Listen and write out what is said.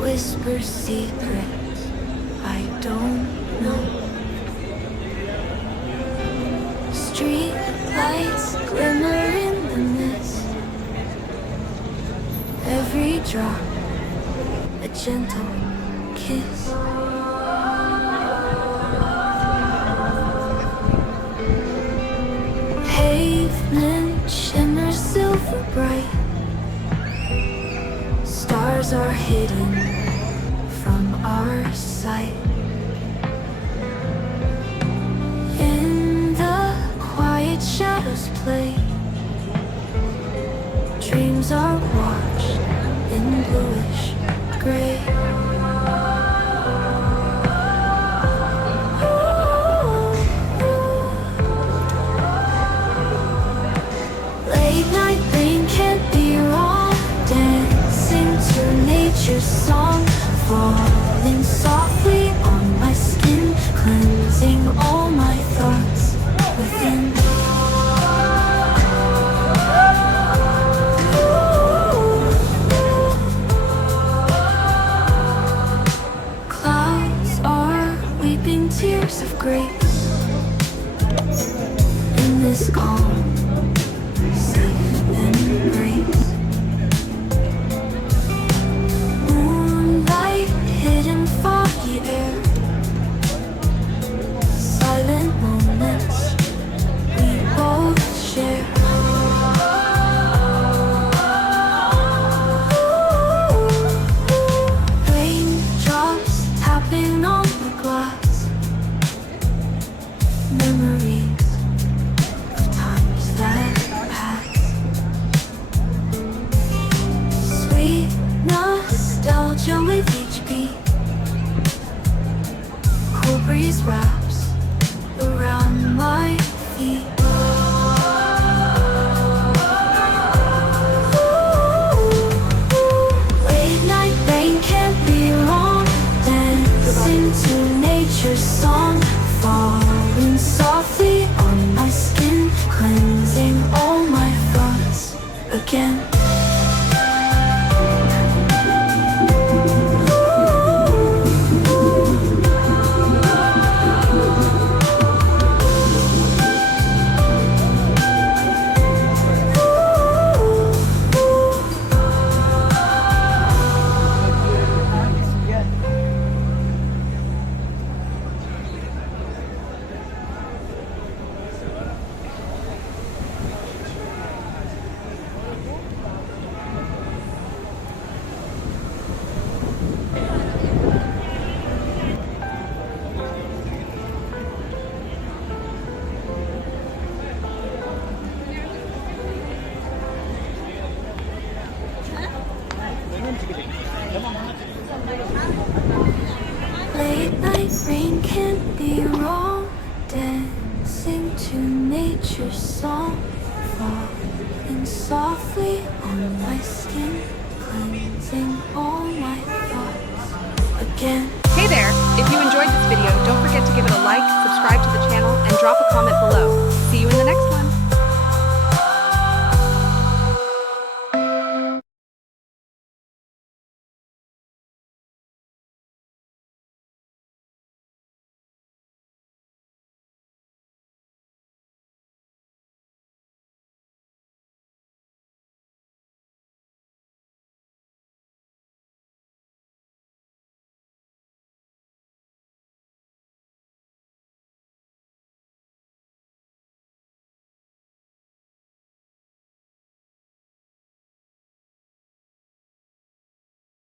whisper secrets I don't know. Street lights glimmer in the mist. Every drop a gentle kiss. Pavement shimmers silver bright. Stars are hidden from our sight. In the quiet shadows play. Dreams are washed in bluish gray. nature's song, falling softly on my skin, cleansing all my thoughts within. Clouds are weeping tears of grace in this calm, safe embrace. Moonlight, hidden foggy air, silent moments we both share. Raindrops tapping on the glass, memories of times that pass. Sweet nostalgia with each beat, cool breeze wraps around my feet. Late night rain can't be wrong, dancing to nature's song, falling softly on my skin, cleansing all my thoughts again. Late night rain can't be wrong, dancing to nature's song, falling softly on my skin, cleansing all my thoughts again. Hey there! If you enjoyed this video, don't forget to give it a like, subscribe to the channel, and drop a comment below.